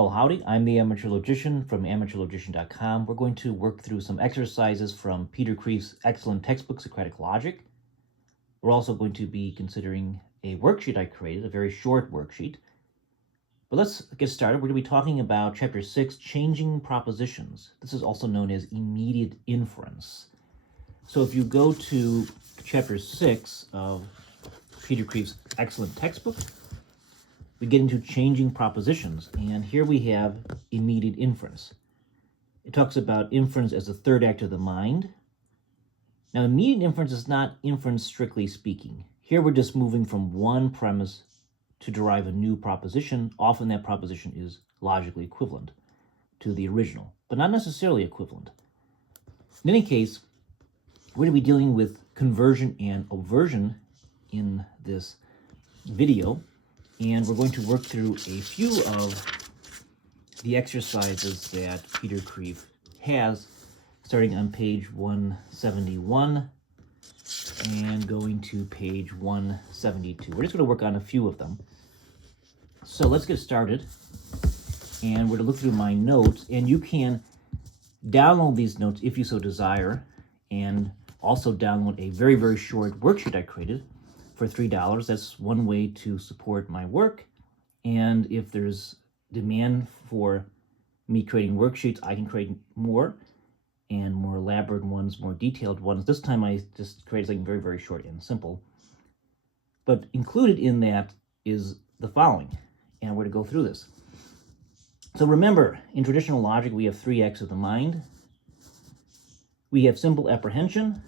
Well, howdy, I'm the Amateur Logician from amateurlogician.com. We're going to work through some exercises from Peter Kreeft's excellent textbook, Socratic Logic. We're also going to be considering a worksheet I created, a very short worksheet. But let's get started. We're going to be talking about Chapter 6, Changing Propositions. This is also known as Immediate Inference. So if you go to Chapter 6 of Peter Kreeft's excellent textbook, we get into changing propositions, and here we have immediate inference. It talks about inference as the third act of the mind. Now, immediate inference is not inference strictly speaking. Here we're just moving from one premise to derive a new proposition. Often that proposition is logically equivalent to the original, but not necessarily equivalent. In any case, we're going to be dealing with conversion and obversion in this video. And we're going to work through a few of the exercises that Peter Kreeft has, starting on page 171 and going to page 172. We're just going to work on a few of them. So let's get started. And we're going to look through my notes. And you can download these notes if you so desire, and also download a very, very short worksheet I created for $3. That's one way to support my work. And if there's demand for me creating worksheets, I can create more and more elaborate ones, more detailed ones. This time I just created something very, very short and simple. But included in that is the following, and we're going to go through this. So remember, in traditional logic, we have three acts of the mind. We have simple apprehension.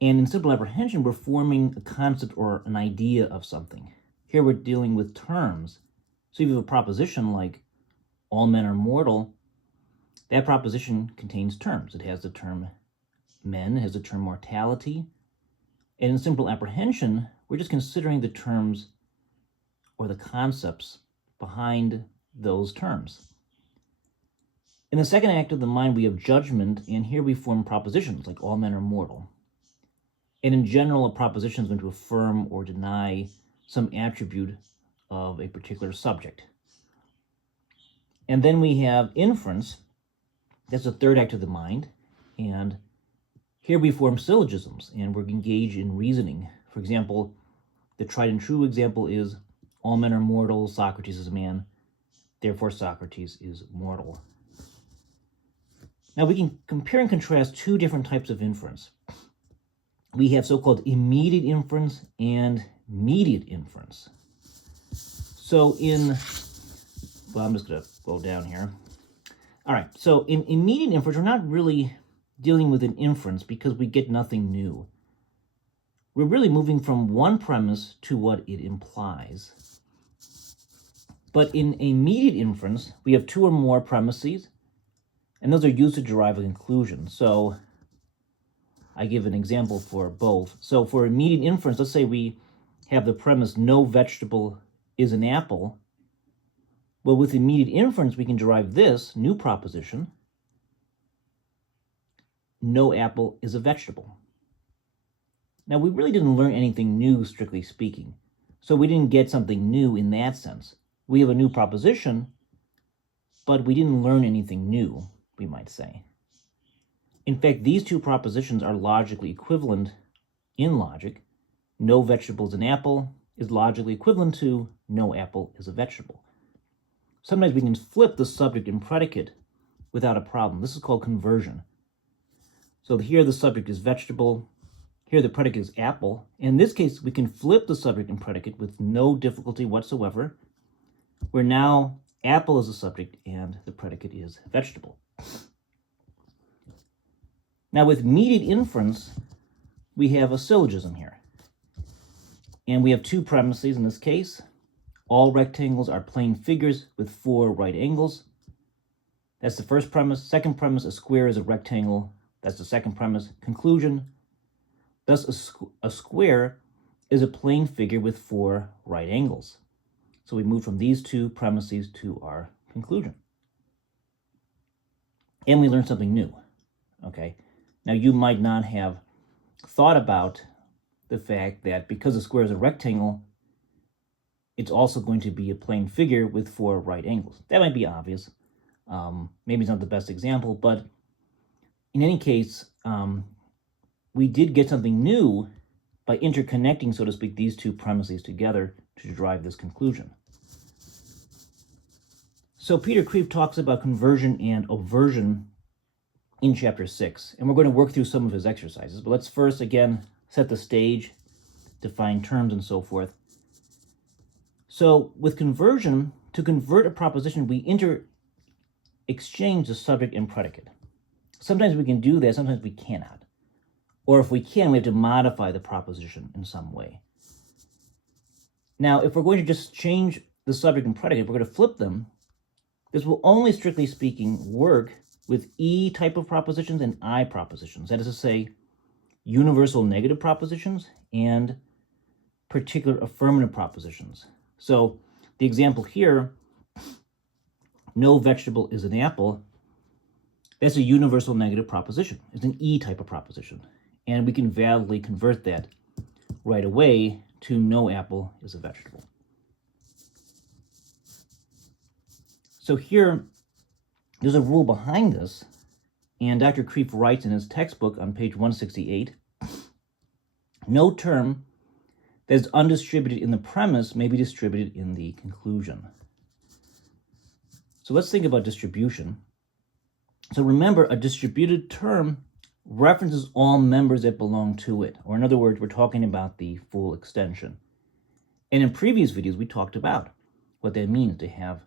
And in simple apprehension, we're forming a concept or an idea of something. Here we're dealing with terms. So if you have a proposition like all men are mortal, that proposition contains terms. It has the term men, it has the term mortality. And in simple apprehension, we're just considering the terms or the concepts behind those terms. In the second act of the mind, we have judgment, and here we form propositions like all men are mortal. And in general, a proposition is going to affirm or deny some attribute of a particular subject. And then we have inference. That's the third act of the mind. And here we form syllogisms, and we're engaged in reasoning. For example, the tried and true example is all men are mortal, Socrates is a man, therefore Socrates is mortal. Now we can compare and contrast two different types of inference. We have so-called immediate inference and mediate inference. So I'm just going to go down here. All right, so in immediate inference, we're not really dealing with an inference because we get nothing new. We're really moving from one premise to what it implies. But in immediate inference, we have two or more premises, and those are used to derive a conclusion. So I give an example for both. So for immediate inference, let's say we have the premise, no vegetable is an apple. Well, with immediate inference, we can derive this new proposition, no apple is a vegetable. Now, we really didn't learn anything new, strictly speaking. So we didn't get something new in that sense. We have a new proposition, but we didn't learn anything new, we might say. In fact, these two propositions are logically equivalent in logic. No vegetable is an apple is logically equivalent to no apple is a vegetable. Sometimes we can flip the subject and predicate without a problem. This is called conversion. So here the subject is vegetable, here the predicate is apple. In this case, we can flip the subject and predicate with no difficulty whatsoever, where now apple is the subject and the predicate is vegetable. Now, with mediate inference, we have a syllogism here. And we have two premises in this case. All rectangles are plane figures with four right angles. That's the first premise. Second premise, a square is a rectangle. That's the second premise. Conclusion, thus a square is a plane figure with four right angles. So we move from these two premises to our conclusion. And we learn something new, okay? Now, you might not have thought about the fact that because a square is a rectangle, it's also going to be a plane figure with 4 right angles. That might be obvious. Maybe it's not the best example, but in any case, we did get something new by interconnecting, so to speak, these two premises together to derive this conclusion. So Peter Kreeft talks about conversion and obversion in chapter 6, and we're going to work through some of his exercises. But let's first, again, set the stage, define terms, and so forth. So with conversion, to convert a proposition, we exchange the subject and predicate. Sometimes we can do that, sometimes we cannot. Or if we can, we have to modify the proposition in some way. Now, if we're going to just change the subject and predicate, we're going to flip them. This will only, strictly speaking, work with E type of propositions and I propositions. That is to say, universal negative propositions and particular affirmative propositions. So the example here, no vegetable is an apple, that's a universal negative proposition. It's an E type of proposition. And we can validly convert that right away to no apple is a vegetable. So here, there's a rule behind this, and Dr. Kreeft writes in his textbook on page 168, no term that is undistributed in the premise may be distributed in the conclusion. So let's think about distribution. So remember, a distributed term references all members that belong to it. Or in other words, we're talking about the full extension. And in previous videos, we talked about what that means to have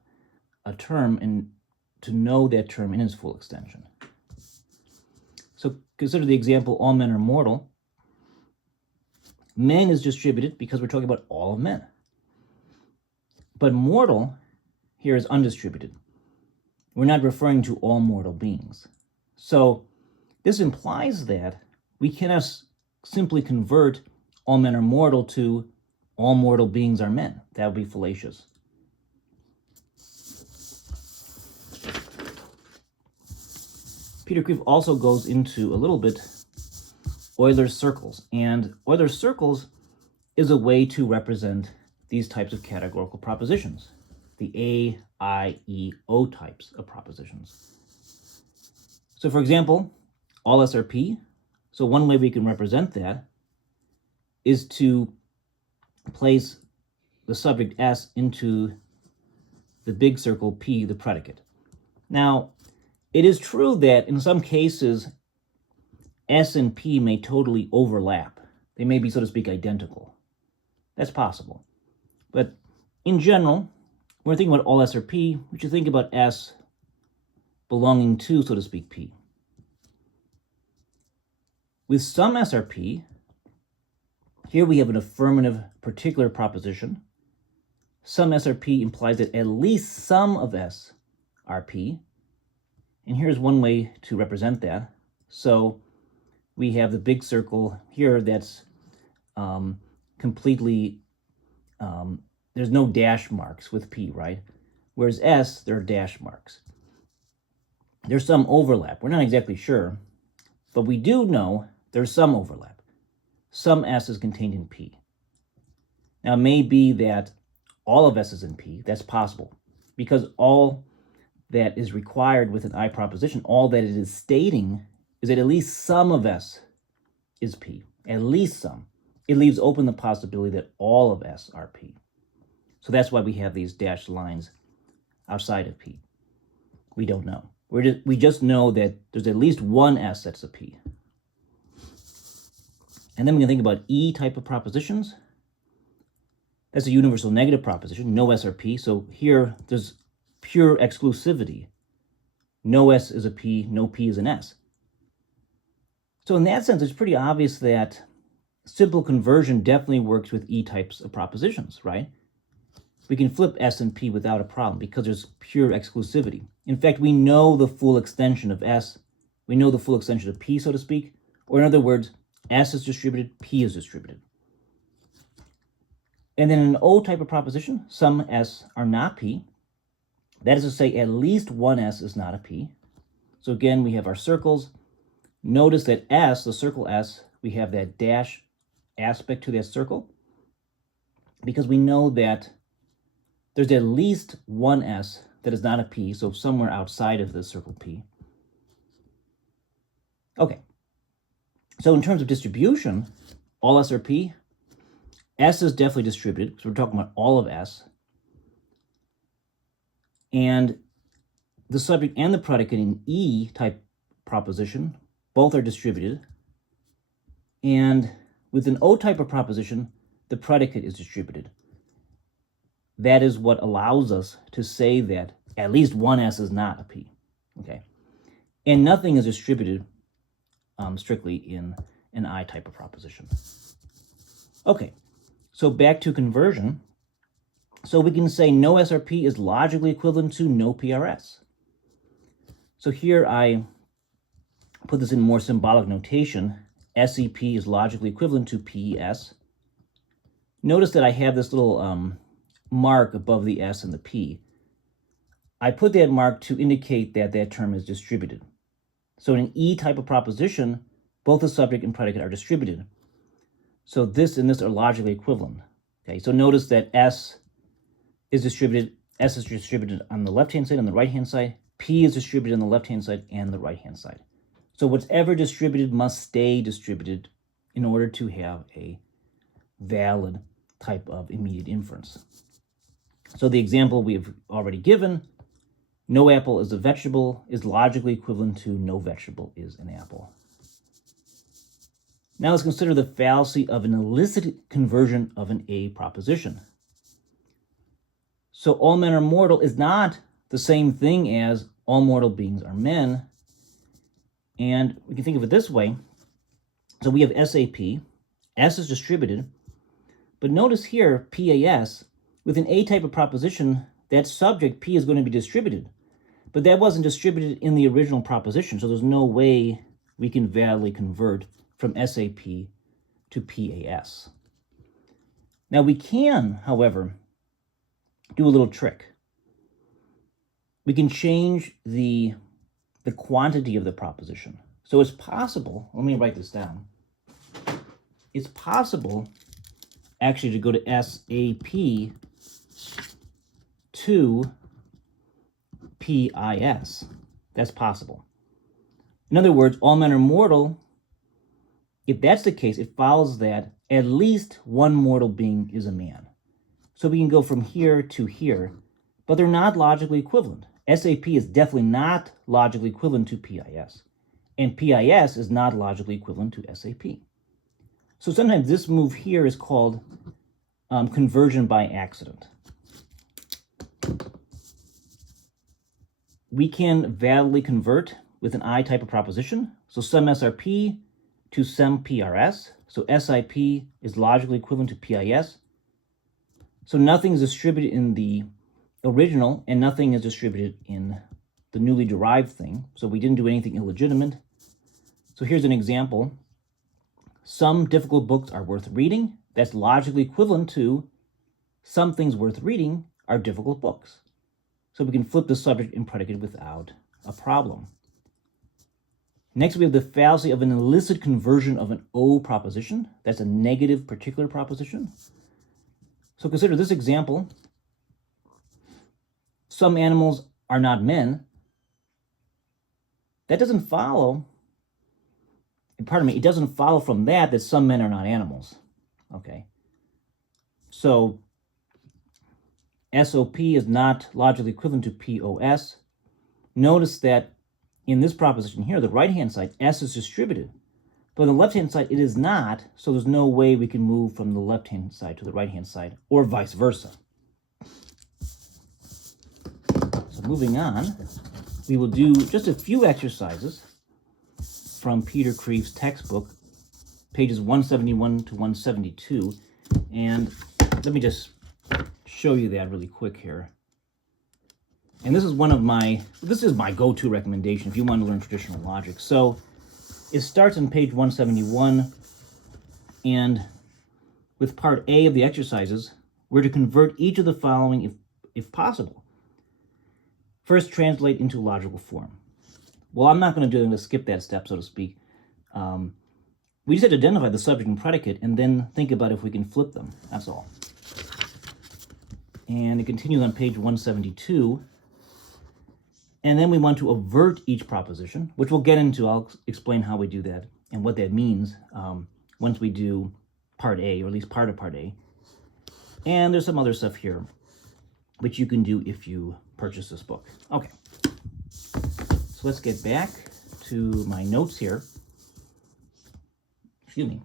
a term and to know that term in its full extension. So consider the example, all men are mortal. Men is distributed because we're talking about all of men. But mortal here is undistributed. We're not referring to all mortal beings. So this implies that we cannot simply convert all men are mortal to all mortal beings are men. That would be fallacious. Peter Kreeft also goes into a little bit Euler's circles. And Euler's circles is a way to represent these types of categorical propositions, the A, I, E, O types of propositions. So for example, all S are P. So one way we can represent that is to place the subject S into the big circle P, the predicate. Now, it is true that in some cases, S and P may totally overlap. They may be, so to speak, identical. That's possible. But in general, when we're thinking about all S or P, we should think about S belonging to, so to speak, P. With some S or P, here we have an affirmative particular proposition. Some S or P implies that at least some of S are P. And here's one way to represent that. So we have the big circle here that's completely, there's no dash marks with P, right? Whereas S, there are dash marks. There's some overlap. We're not exactly sure, but we do know there's some overlap. Some S is contained in P. Now, it may be that all of S is in P. That's possible, because all that is required with an I proposition, all that it is stating is that at least some of S is P. At least some. It leaves open the possibility that all of S are P. So that's why we have these dashed lines outside of P. We don't know. We just know that there's at least one S that's a P. And then we can think about E type of propositions. That's a universal negative proposition, no S or P. So here there's pure exclusivity. No S is a P, no P is an S. So in that sense, it's pretty obvious that simple conversion definitely works with E types of propositions, right? We can flip S and P without a problem because there's pure exclusivity. In fact, we know the full extension of S. We know the full extension of P, so to speak. Or in other words, S is distributed, P is distributed. And then in an O type of proposition, some S are not P. That is to say, at least one S is not a P. So again, we have our circles. Notice that S, the circle S, we have that dash aspect to that circle because we know that there's at least one S that is not a P, so somewhere outside of the circle P. Okay, so in terms of distribution, all S are P. S is definitely distributed, so we're talking about all of S. And the subject and the predicate in E-type proposition, both are distributed. And with an O-type of proposition, the predicate is distributed. That is what allows us to say that at least one S is not a P, okay? And nothing is distributed strictly in an I type of proposition. Okay, so back to conversion. So we can say no SRP is logically equivalent to no PRS. So here I put this in more symbolic notation. SEP is logically equivalent to PES. Notice that I have this little mark above the S and the P. I put that mark to indicate that that term is distributed. So in an E type of proposition, both the subject and predicate are distributed. So this and this are logically equivalent. Okay, so notice that S is distributed on the left-hand side and the right-hand side. P is distributed on the left-hand side and the right-hand side. So whatever distributed must stay distributed in order to have a valid type of immediate inference. So the example we've already given, no apple is a vegetable, is logically equivalent to no vegetable is an apple. Now let's consider the fallacy of an illicit conversion of an A proposition. So all men are mortal is not the same thing as all mortal beings are men. And we can think of it this way. So we have SAP, S is distributed, but notice here, PAS, with an A type of proposition, that subject P is going to be distributed. But that wasn't distributed in the original proposition, so there's no way we can validly convert from SAP to PAS. Now we can, however, do a little trick. We can change the quantity of the proposition. So it's possible, let me write this down. It's possible actually to go to SAP to PIS. That's possible. In other words, all men are mortal. If that's the case, it follows that at least one mortal being is a man. So we can go from here to here, but they're not logically equivalent. SAP is definitely not logically equivalent to PIS, and PIS is not logically equivalent to SAP. So sometimes this move here is called conversion by accident. We can validly convert with an I type of proposition. So some SRP to some PRS. So SIP is logically equivalent to PIS. So nothing is distributed in the original and nothing is distributed in the newly derived thing. So we didn't do anything illegitimate. So here's an example. Some difficult books are worth reading. That's logically equivalent to some things worth reading are difficult books. So we can flip the subject and predicate without a problem. Next, we have the fallacy of an illicit conversion of an O proposition. That's a negative particular proposition. So consider this example. Some animals are not men. That doesn't follow, it doesn't follow from that some men are not animals. Okay. So SOP is not logically equivalent to POS. Notice that in this proposition here, the right-hand side, S is distributed. But on the left-hand side, it is not, so there's no way we can move from the left-hand side to the right-hand side, or vice versa. So moving on, we will do just a few exercises from Peter Kreeft's textbook, pages 171 to 172. And let me just show you that really quick here. And this is my go-to recommendation if you want to learn traditional logic. So it starts on page 171, and with part A of the exercises, we're to convert each of the following if possible. First, translate into logical form. Well, I'm not going to do it. I'm going to skip that step, so to speak. We just have to identify the subject and predicate and then think about if we can flip them. That's all. And it continues on page 172. And then we want to avert each proposition, which we'll get into. I'll explain how we do that and what that means once we do part A, or at least part of part A. And there's some other stuff here, which you can do if you purchase this book. Okay, so let's get back to my notes here. Excuse me.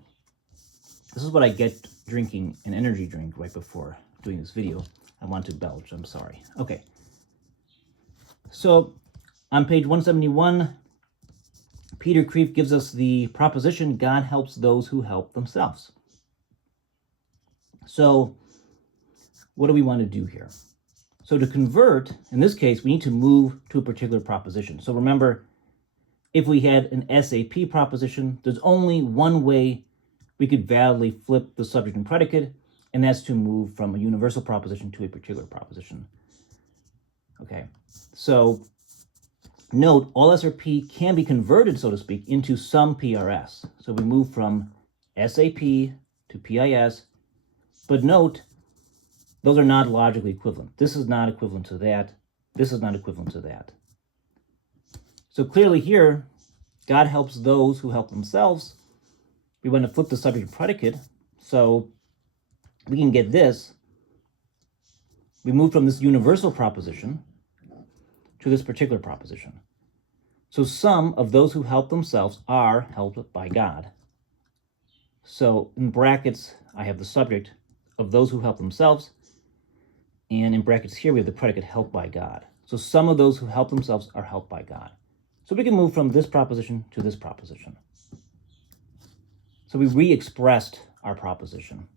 This is what I get drinking an energy drink right before doing this video. I want to belch, I'm sorry. Okay. So on page 171, Peter Kreeft gives us the proposition, God helps those who help themselves. So what do we want to do here? So to convert, in this case, we need to move to a particular proposition. So remember, if we had an SAP proposition, there's only one way we could validly flip the subject and predicate, and that's to move from a universal proposition to a particular proposition. Okay, so note, all S or P can be converted, so to speak, into some PRS. So we move from SAP to PIS, but note, those are not logically equivalent. This is not equivalent to that. This is not equivalent to that. So clearly here, God helps those who help themselves. We want to flip the subject and predicate, so we can get this. We move from this universal proposition to this particular proposition. So some of those who help themselves are helped by God. So in brackets, I have the subject of those who help themselves, and in brackets here, we have the predicate helped by God. So some of those who help themselves are helped by God. So we can move from this proposition to this proposition. So we re-expressed our proposition.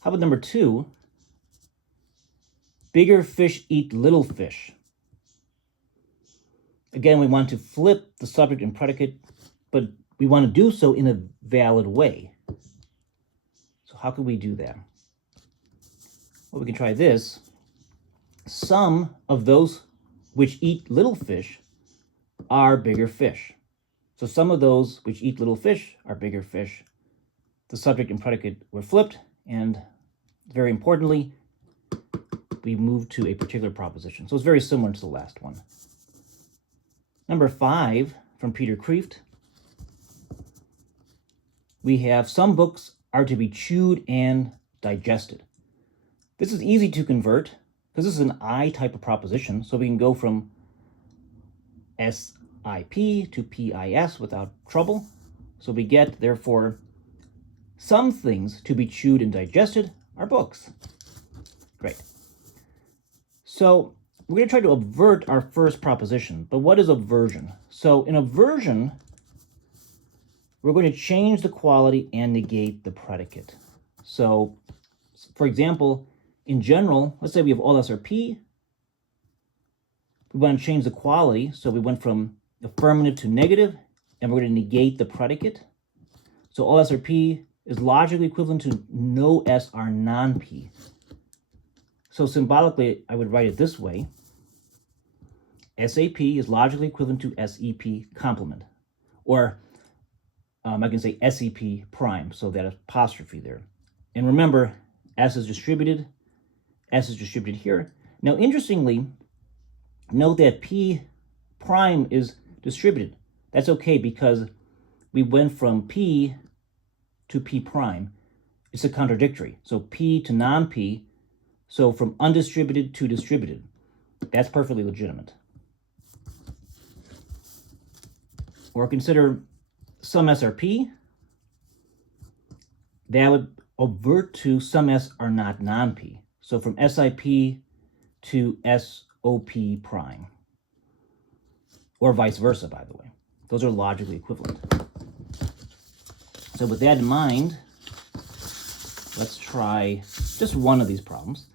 How about number 2? Bigger fish eat little fish. Again, we want to flip the subject and predicate, but we want to do so in a valid way. So how can we do that? Well, we can try this. Some of those which eat little fish are bigger fish. So some of those which eat little fish are bigger fish. The subject and predicate were flipped, and very importantly, we move to a particular proposition. So it's very similar to the last one. Number 5 from Peter Kreeft. We have some books are to be chewed and digested. This is easy to convert because this is an I type of proposition. So we can go from SIP to PIS without trouble. So we get, therefore, some things to be chewed and digested are books. Great. So we're going to try to avert our first proposition. But what is obversion? So in obversion, we're going to change the quality and negate the predicate. So, for example, in general, let's say we have all S or P. We want to change the quality. So we went from affirmative to negative, and we're going to negate the predicate. So all S or P is logically equivalent to no S are non-P. So symbolically, I would write it this way. SAP is logically equivalent to SEP complement. Or I can say SEP prime, so that apostrophe there. And remember, S is distributed here. Now, interestingly, note that P prime is distributed. That's okay because we went from P to P prime. It's a contradictory. So P to non-P, so from undistributed to distributed. That's perfectly legitimate. Or consider some S are P. That would avert to some S are not non-P. So from SIP to SOP prime. Or vice versa, by the way. Those are logically equivalent. So with that in mind, let's try just one of these problems.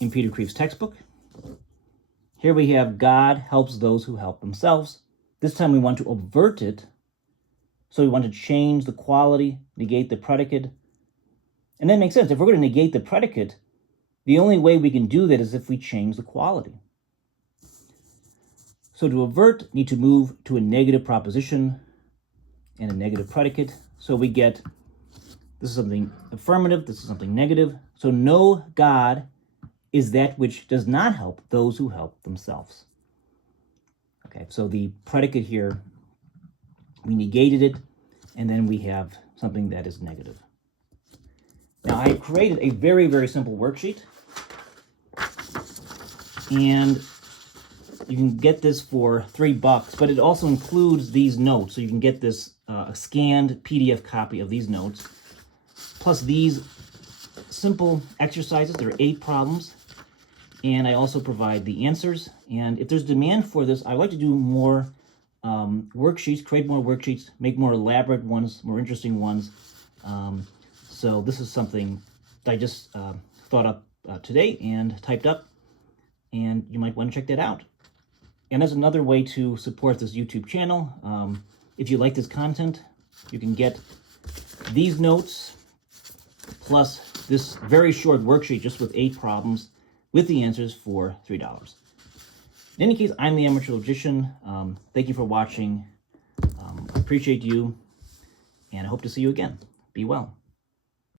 In Peter Kreeft's textbook, here we have God helps those who help themselves. This time we want to avert it. So we want to change the quality, negate the predicate. And that makes sense. If we're going to negate the predicate, the only way we can do that is if we change the quality. So to avert, need to move to a negative proposition and a negative predicate. So we get, this is something affirmative, this is something negative. So no God is that which does not help those who help themselves. Okay, so the predicate here, we negated it, and then we have something that is negative. Now, I created a very, very simple worksheet, and you can get this for $3, but it also includes these notes, so you can get this a scanned PDF copy of these notes, plus these simple exercises. There are 8 problems, and I also provide the answers. And if there's demand for this, I would like to do more worksheets, create more worksheets, make more elaborate ones, more interesting ones. So this is something that I just thought up today and typed up, and you might want to check that out. And there's another way to support this YouTube channel. If you like this content, you can get these notes plus this very short worksheet just with 8 problems with the answers for $3. In any case, I'm the Amateur Logician. Thank you for watching. I appreciate you, and I hope to see you again. Be well.